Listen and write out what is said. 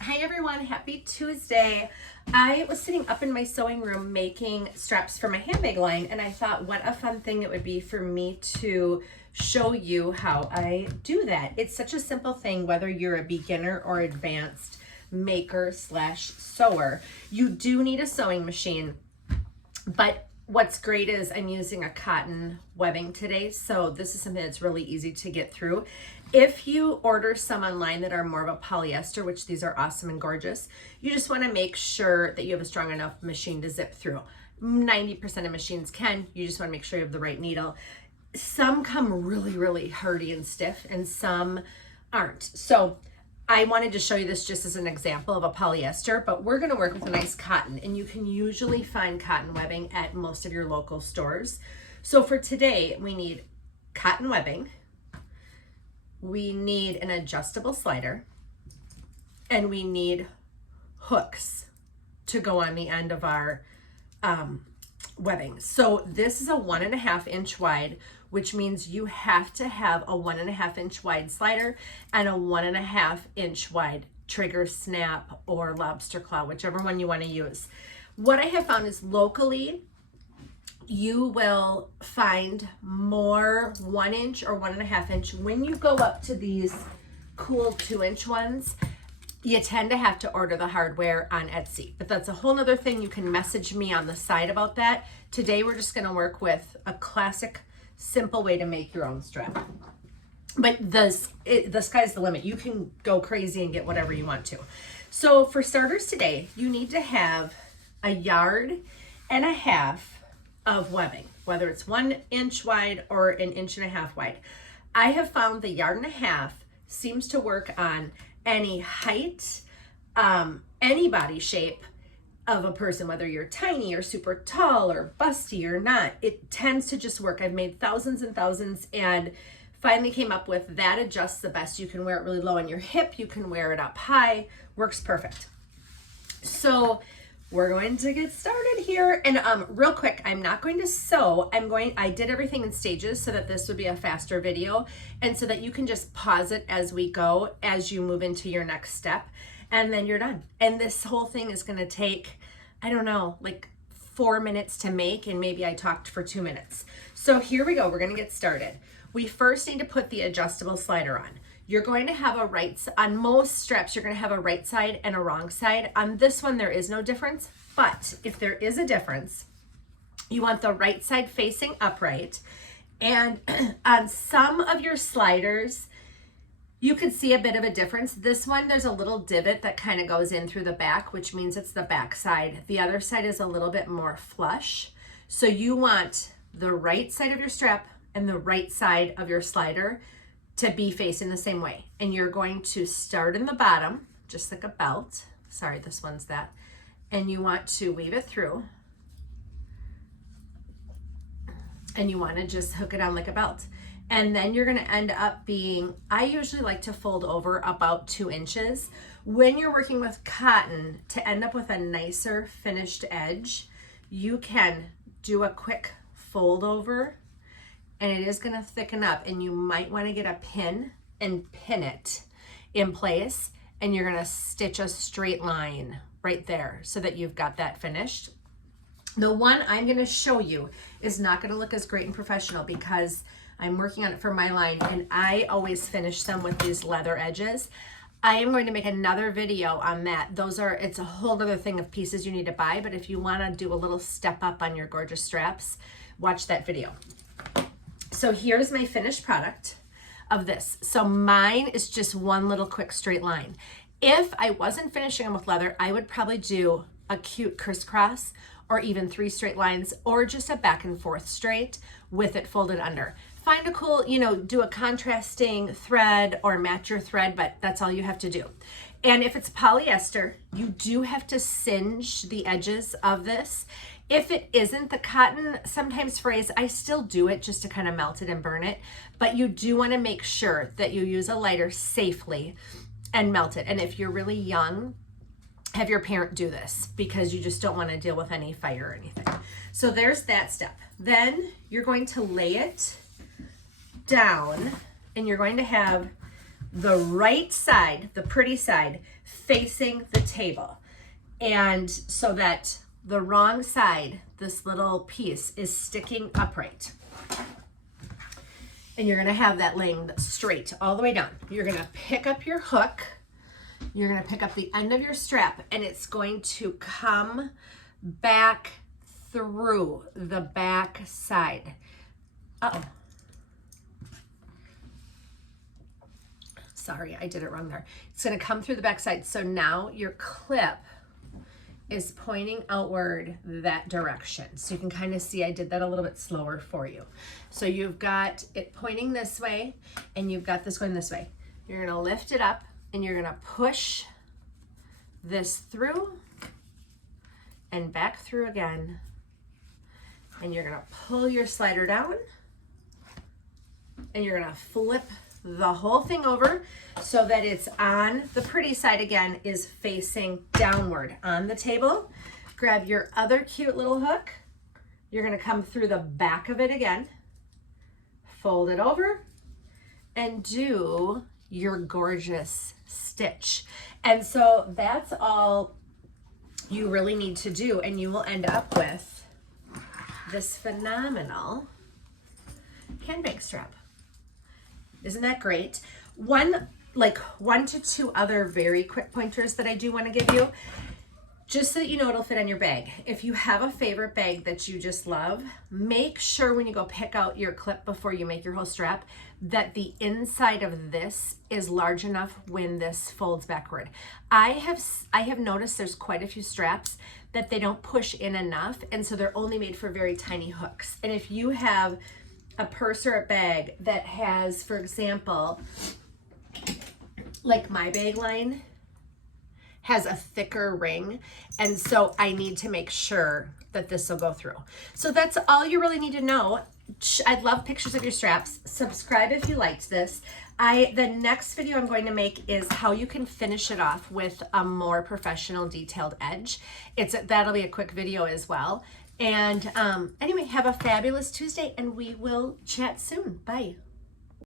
Hi everyone, happy Tuesday. I was sitting up in my sewing room making straps for my handbag line, and I thought what a fun thing it would be for me to show you how I do that. It's such a simple thing, whether you're a beginner or advanced maker slash sewer. You do need a sewing machine, but what's great is I'm using a cotton webbing today, so this is something that's really easy to get through. If you order some online that are more of a polyester, which these are awesome and gorgeous, you just want to make sure that you have a strong enough machine to zip through. 90% of machines can. You just want to make sure you have the right needle. Some come really hardy and stiff, and some aren't. So I wanted to show you this just as an example of a polyester, but we're going to work with a nice cotton, and you can usually find cotton webbing at most of your local stores. So for today, we need cotton webbing, we need an adjustable slider, and we need hooks to go on the end of our webbing. So this is a 1.5 inch wide, which means you have to have a 1.5 inch wide slider and a 1.5 inch wide trigger snap or lobster claw, whichever one you want to use. What I have found is locally, you will find more 1 inch or 1.5 inch. When you go up to these cool 2 inch ones, you tend to have to order the hardware on Etsy, but that's a whole nother thing. You can message me on the side about that. Today, we're just gonna work with a classic, simple way to make your own strap. But the sky's the limit. You can go crazy and get whatever you want to. So for starters today, you need to have 1.5 yards of webbing, whether it's 1 inch wide or 1.5 inches wide. I have found the 1.5 yards seems to work on any height, any body shape of a person, whether you're tiny or super tall or busty or not. It tends to just work. I've made thousands and thousands and finally came up with that adjusts the best. You can wear it really low on your hip. You can wear it up high. Works perfect. So we're going to get started here. And real quick, I'm not going to sew. I did everything in stages so that this would be a faster video and so that you can just pause it as we go, as you move into your next step, and then you're done. And this whole thing is going to take, I don't know, like 4 minutes to make, and maybe I talked for 2 minutes. So here we go. We're going to get started. We first need to put the adjustable slider on. You're going to have on most straps, you're going to have a right side and a wrong side. On this one, there is no difference, but if there is a difference, you want the right side facing upright. And on some of your sliders, you could see a bit of a difference. This one, there's a little divot that kind of goes in through the back, which means it's the back side. The other side is a little bit more flush. So you want the right side of your strap and the right side of your slider to be facing the same way. And you're going to start in the bottom, just like a belt. Sorry, this one's that. And you want to weave it through. And you want to just hook it on like a belt. And then you're going to end up being, I usually like to fold over about 2 inches. When you're working with cotton, to end up with a nicer finished edge, you can do a quick fold over, and it is going to thicken up, and you might want to get a pin and pin it in place, and you're going to stitch a straight line right there so that you've got that finished. The one I'm going to show you is not going to look as great and professional because I'm working on it for my line, and I always finish them with these leather edges. I am going to make another video on that. It's a whole other thing of pieces you need to buy, but if you want to do a little step up on your gorgeous straps, watch that video. So here's my finished product of this. So mine is just one little quick straight line. If I wasn't finishing them with leather, I would probably do a cute crisscross or even 3 straight lines, or just a back and forth straight with it folded under. Find a cool, do a contrasting thread or match your thread, but that's all you have to do. And if it's polyester, you do have to singe the edges of this. If it isn't the cotton, sometimes frays, I still do it just to kind of melt it and burn it, but you do want to make sure that you use a lighter safely and melt it. And if you're really young, have your parent do this because you just don't want to deal with any fire or anything. So there's that step. Then you're going to lay it down, and you're going to have the right side, the pretty side, facing the table. And so that the wrong side, this little piece, is sticking upright. And you're gonna have that laying straight all the way down. You're gonna pick up your hook, you're gonna pick up the end of your strap, and it's going to come back through the back side. Uh-oh. Sorry, I did it wrong there. It's gonna come through the back side. So now your clip is pointing outward that direction. So you can kind of see I did that a little bit slower for you. So you've got it pointing this way and you've got this going this way. You're gonna lift it up and you're gonna push this through and back through again. And you're gonna pull your slider down and you're gonna flip the whole thing over so that it's on the pretty side again, is facing downward on the table. Grab your other cute little hook. You're gonna come through the back of it again, fold it over, and do your gorgeous stitch. And so that's all you really need to do, and you will end up with this phenomenal handbag strap. Isn't that great? One to two other very quick pointers that I do want to give you, just so that you know it'll fit on your bag. If you have a favorite bag that you just love, make sure when you go pick out your clip before you make your whole strap that the inside of this is large enough when this folds backward. I have noticed there's quite a few straps that they don't push in enough, and so they're only made for very tiny hooks. And if you have a purse or a bag that has, for example, like my bag line has a thicker ring, and so I need to make sure that this will go through. So that's all you really need to know. I'd love pictures of your straps. Subscribe if you liked this. The next video I'm going to make is how you can finish it off with a more professional detailed edge. That'll be a quick video as well. And anyway, have a fabulous Tuesday, and we will chat soon. Bye.